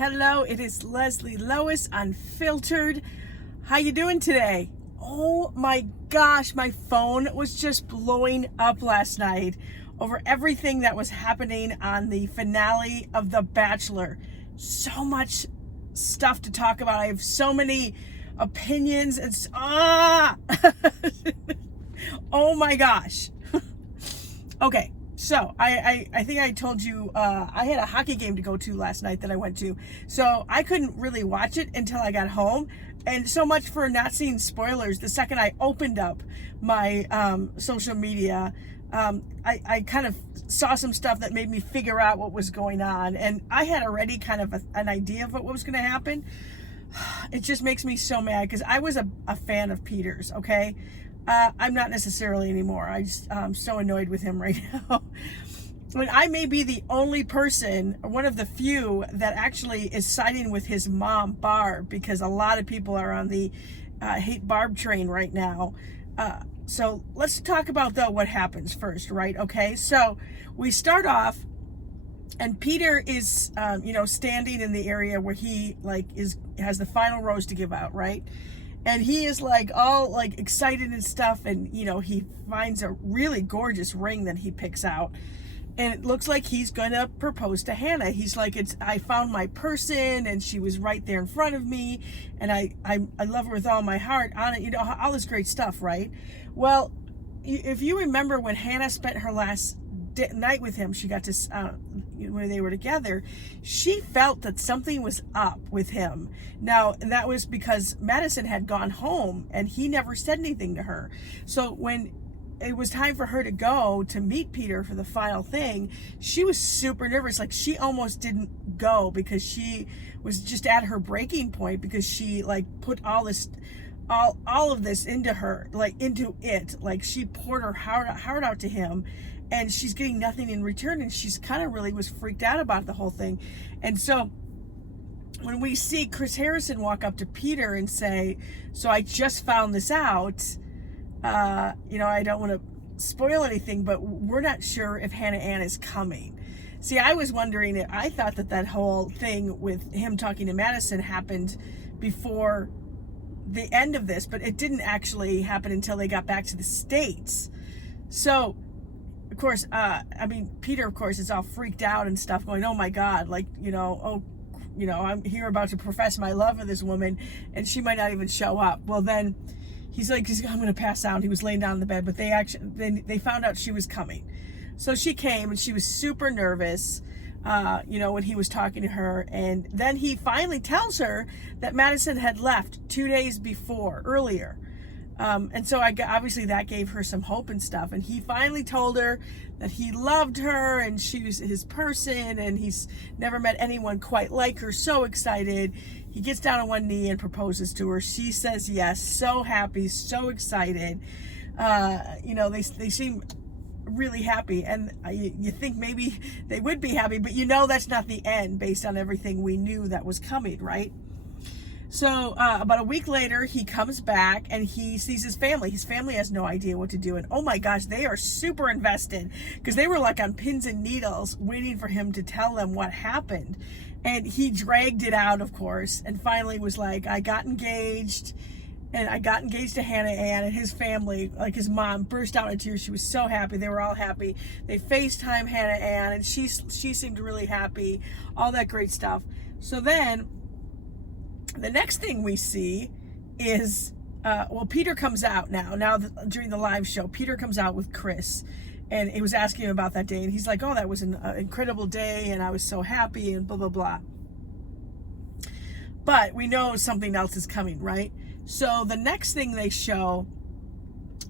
Hello, it is Leslie Lois, Unfiltered. How you doing today? Oh my gosh, my phone was just blowing up last night over everything that was happening on the finale of The Bachelor. So much stuff to talk about. I have so many opinions and oh my gosh. Okay. So I think I told you I had a hockey game to go to last night that I went to. So I couldn't really watch it until I got home. And so much for not seeing spoilers. The second I opened up my social media, I kind of saw some stuff that made me figure out what was going on. And I had already kind of an idea of what was going to happen. It just makes me so mad because I was a fan of Peter's, okay? I'm not necessarily anymore. I'm so annoyed with him right now. I may be the only person, one of the few, that actually is siding with his mom, Barb, because a lot of people are on the hate Barb train right now. So let's talk about, though, what happens first, right? Okay, so we start off, and Peter is, standing in the area where he has the final rose to give out, right? And he is all excited and stuff, and he finds a really gorgeous ring that he picks out, and it looks like he's gonna propose to Hannah. He's like, I found my person, and she was right there in front of me, and I love her with all my heart on it, all this great stuff, right? Well, if you remember when Hannah spent her last night with him, she got to when they were together, she felt that something was up with him. Now, that was because Madison had gone home and he never said anything to her. So when it was time for her to go to meet Peter for the final thing, she was super nervous. Like, she almost didn't go because she was just at her breaking point, because she put all of this into her, into it. She poured her heart out to him, and she's getting nothing in return, and she's kind of really was freaked out about the whole thing. And so when we see Chris Harrison walk up to Peter and say, so I just found this out, I don't want to spoil anything, but we're not sure if Hannah Ann is coming. See, I was wondering, I thought that whole thing with him talking to Madison happened before the end of this, but it didn't actually happen until they got back to the States. So of course, Peter, of course, is all freaked out and stuff, going, oh my God, I'm here about to profess my love for this woman, and she might not even show up. Well, then he's like, I'm going to pass out. He was laying down in the bed, but they found out she was coming. So she came, and she was super nervous, when he was talking to her. And then he finally tells her that Madison had left 2 days earlier. And so obviously that gave her some hope and stuff. And he finally told her that he loved her and she was his person, and he's never met anyone quite like her. So excited. He gets down on one knee and proposes to her. She says yes, so happy, so excited. They seem really happy, and you think maybe they would be happy, but that's not the end based on everything we knew that was coming, right? So about a week later, he comes back and he sees his family. His family has no idea what to do. And oh my gosh, they are super invested, because they were on pins and needles waiting for him to tell them what happened. And he dragged it out, of course, and finally was like, I got engaged to Hannah Ann. And his family, his mom, burst out into tears. She was so happy. They were all happy. They FaceTime Hannah Ann, and she seemed really happy. All that great stuff. So then the next thing we see is, Peter comes out now during the live show. Peter comes out with Chris, and he was asking him about that day, and he's like, oh, that was an incredible day, and I was so happy, and blah, blah, blah. But we know something else is coming, right? So the next thing they show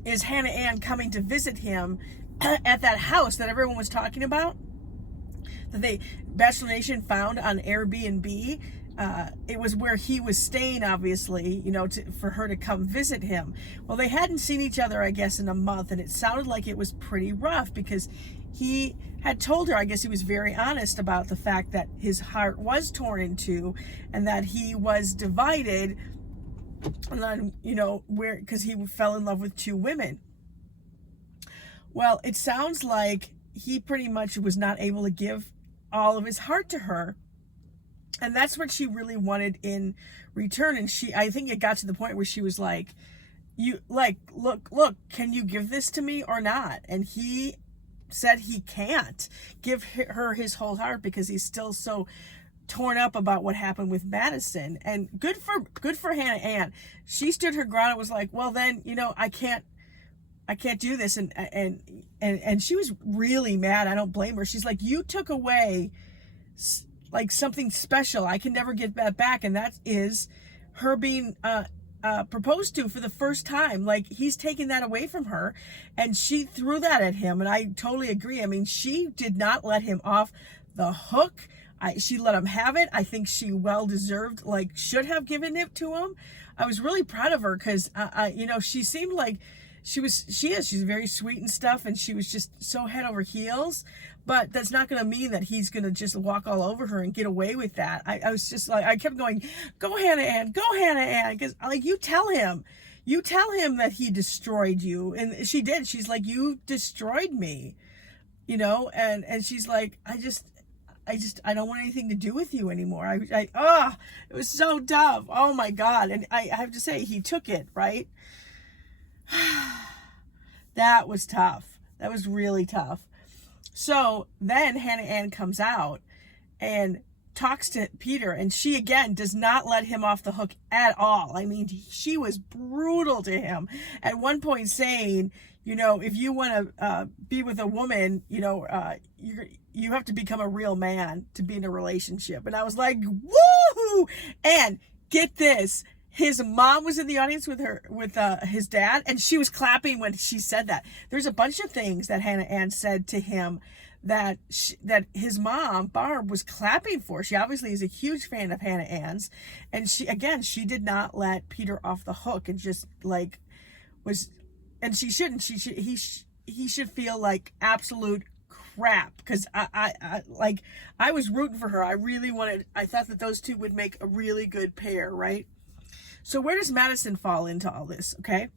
is Hannah Ann coming to visit him at that house that everyone was talking about, that Bachelor Nation found on Airbnb. It was where he was staying, obviously, for her to come visit him. Well, they hadn't seen each other, I guess, in a month, and it sounded like it was pretty rough, because he had told her, I guess he was very honest about the fact that his heart was torn in two, and that he was divided, because he fell in love with two women. Well, it sounds like he pretty much was not able to give all of his heart to her, And that's what she really wanted in return. And I think it got to the point where she was like, look, can you give this to me or not? And he said he can't give her his whole heart because he's still so torn up about what happened with Madison. And good for Hannah Ann. She stood her ground and was like, well then, I can't do this. And she was really mad. I don't blame her. She's like, you took away like something special. I can never get that back. And that is her being proposed to for the first time. Like, he's taking that away from her, and she threw that at him. And I totally agree. I mean, she did not let him off the hook. She let him have it. I think she well deserved, like, should have given it to him. I was really proud of her because, she seemed like she's very sweet and stuff, and she was just so head over heels. But that's not going to mean that he's going to just walk all over her and get away with that. I was just like, I kept going, go Hannah Ann, because like, you tell him that he destroyed you. And she did. She's like, you destroyed me, and she's like, I don't want anything to do with you anymore. It was so tough. Oh my God. And I have to say, he took it, right? That was tough. That was really tough. So then Hannah Ann comes out and talks to Peter, and she again does not let him off the hook at all. I mean, she was brutal to him at one point, saying, if you want to be with a woman, you have to become a real man to be in a relationship. And I was like, woohoo! And get this. His mom was in the audience with his dad, and she was clapping when she said that. There's a bunch of things that Hannah Ann said to him that his mom, Barb, was clapping for. She obviously is a huge fan of Hannah Ann's, and she did not let Peter off the hook, and just like and she shouldn't. He should feel like absolute crap, because I was rooting for her. I thought that those two would make a really good pair, right? So where does Madison fall into all this? Okay.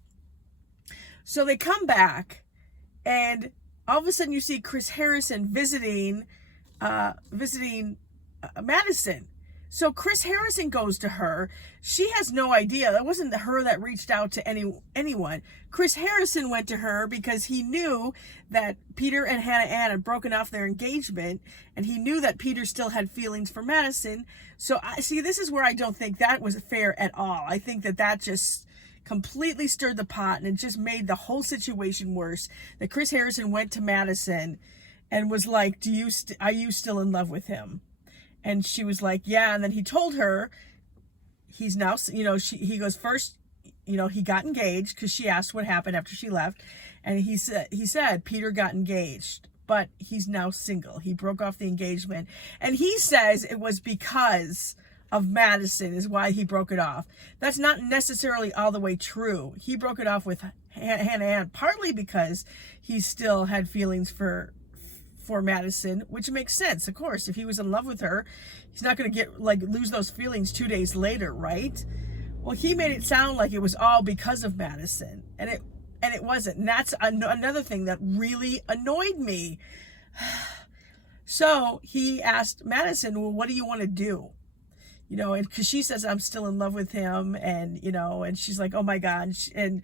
So they come back, and all of a sudden you see Chris Harrison visiting Madison. So Chris Harrison goes to her. She has no idea. That wasn't her that reached out to anyone. Chris Harrison went to her because he knew that Peter and Hannah Ann had broken off their engagement, and he knew that Peter still had feelings for Madison. So this is where I don't think that was fair at all. I think that just completely stirred the pot, and it just made the whole situation worse. That Chris Harrison went to Madison and was like, are you still in love with him? And she was like, yeah. And then he told her he's now, he goes, first, he got engaged, because she asked what happened after she left. And he said Peter got engaged, but he's now single. He broke off the engagement. And he says it was because of Madison is why he broke it off. That's not necessarily all the way true. He broke it off with Hannah Ann partly because he still had feelings for Madison, which makes sense. Of course, if he was in love with her, he's not going to lose those feelings 2 days later, right? Well, he made it sound like it was all because of Madison, and it wasn't. And that's another thing that really annoyed me. So he asked Madison, well, what do you want to do? And because she says, I'm still in love with him, and and she's like, oh my God. And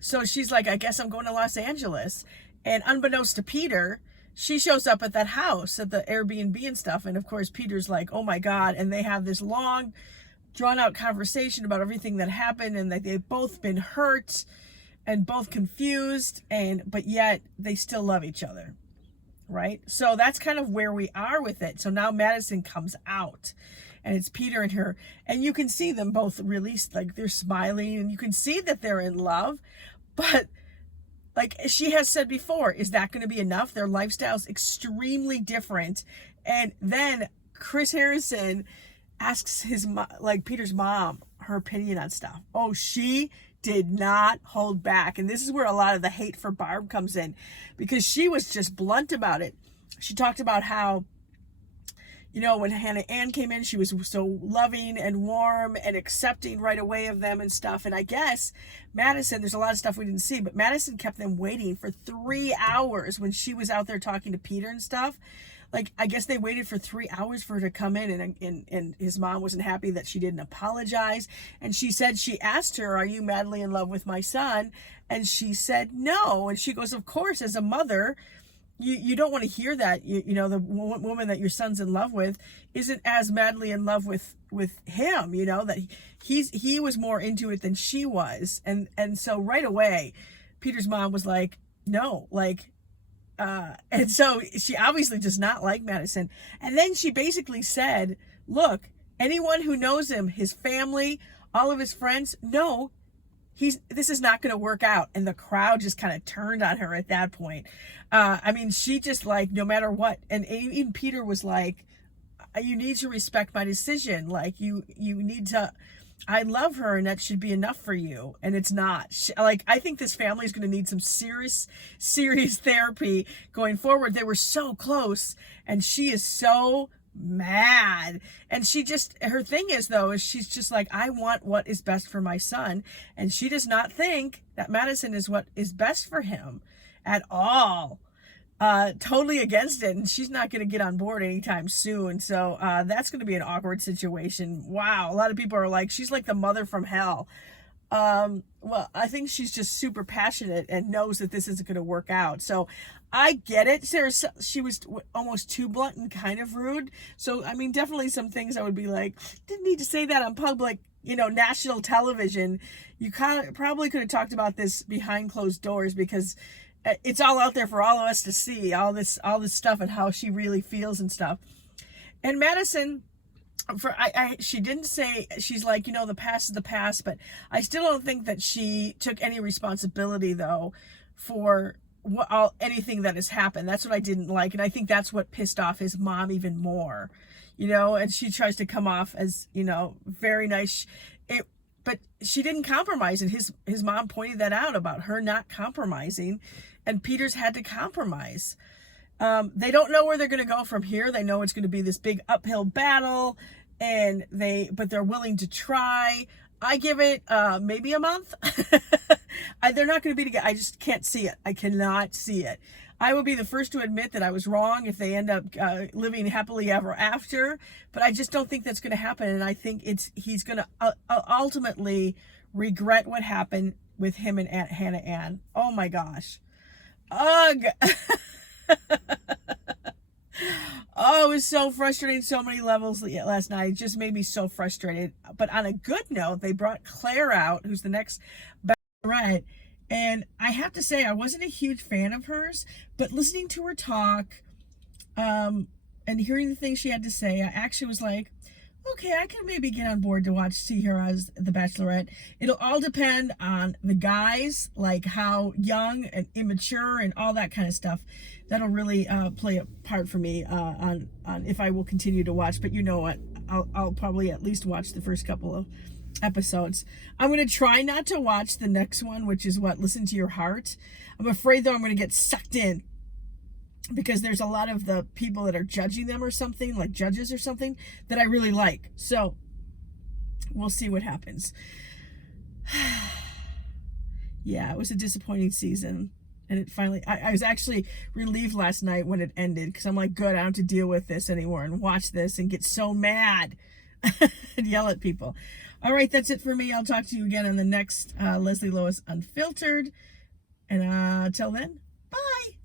so she's like, I guess I'm going to Los Angeles. And unbeknownst to Peter, she shows up at that house, at the Airbnb and stuff. And of course, Peter's like, oh my God. And they have this long, drawn out conversation about everything that happened, and that they've both been hurt and both confused, but yet they still love each other. Right? So that's kind of where we are with it. So now Madison comes out, and it's Peter and her, and you can see them both released, like they're smiling, and you can see that they're in love. But like she has said before, is that going to be enough? Their lifestyle's extremely different. And then Chris Harrison asks Peter's mom her opinion on stuff. Oh, she did not hold back. And this is where a lot of the hate for Barb comes in, because she was just blunt about it. She talked about how, you know, when Hannah Ann came in, she was so loving and warm and accepting right away of them and stuff. And I guess Madison, there's a lot of stuff we didn't see, but Madison kept them waiting for 3 hours when she was out there talking to Peter and stuff. Like, I guess they waited for 3 hours for her to come in, and his mom wasn't happy that she didn't apologize. And she said, she asked her, are you madly in love with my son? And she said, no. And she goes, of course, as a mother, you don't want to hear that. You know, the woman that your son's in love with isn't as madly in love with him, you know, that he was more into it than she was. And so right away, Peter's mom was like, no, like, and so she obviously does not like Madison. And then she basically said, look, anyone who knows him, his family, all of his friends, know this is not going to work out. And the crowd just kind of turned on her at that point. I mean, she just like, no matter what. And even Peter was like, you need to respect my decision. Like you need to, I love her and that should be enough for you. And it's not. Like, I think this family is going to need some serious therapy going forward. They were so close and she is so mad. And she just, her thing is though, is she's just like, I want what is best for my son. And she does not think that Madison is what is best for him at all. Totally against it, and she's not going to get on board anytime soon. So that's going to be an awkward situation. Wow, a lot of people are like, she's like the mother from hell. Well, I think she's just super passionate and knows that this isn't going to work out. So I get it. She was almost too blunt and kind of rude. So I mean, definitely some things I would be like, didn't need to say that on public, you know, national television. You probably could have talked about this behind closed doors, because it's all out there for all of us to see, all this stuff and how she really feels and stuff. And Madison, she didn't say, she's like, you know, the past is the past, but I still don't think that she took any responsibility though for anything that has happened. That's what I didn't like, and I think that's what pissed off his mom even more, you know. And she tries to come off as, you know, very nice. But she didn't compromise, and his mom pointed that out about her not compromising, and Peter's had to compromise. They don't know where they're going to go from here. They know it's going to be this big uphill battle, but they're willing to try. I give it maybe a month. They're not going to be together. I just can't see it. I cannot see it. I will be the first to admit that I was wrong if they end up living happily ever after, but I just don't think that's going to happen. And I think he's going to ultimately regret what happened with him and Aunt Hannah Ann. Oh my gosh. Ugh. Oh, it was so frustrating, so many levels last night. It just made me so frustrated. But on a good note, they brought Claire out, who's the next Bachelorette. And I have to say, I wasn't a huge fan of hers, but listening to her talk and hearing the things she had to say, I actually was like, okay, I can maybe get on board to see her as the Bachelorette. It'll all depend on the guys, like how young and immature and all that kind of stuff. That'll really play a part for me on if I will continue to watch. But you know what? I'll probably at least watch the first couple of episodes. I'm going to try not to watch the next one, which is Listen to Your Heart. I'm afraid though I'm going to get sucked in, because there's a lot of the people that are judging them or something, like judges or something, that I really like. So we'll see what happens. Yeah, it was a disappointing season. And it finally, I was actually relieved last night when it ended, because I'm like, good, I don't have to deal with this anymore and watch this and get so mad and yell at people. All right, that's it for me. I'll talk to you again on the next Leslie Lois Unfiltered. And until then, bye.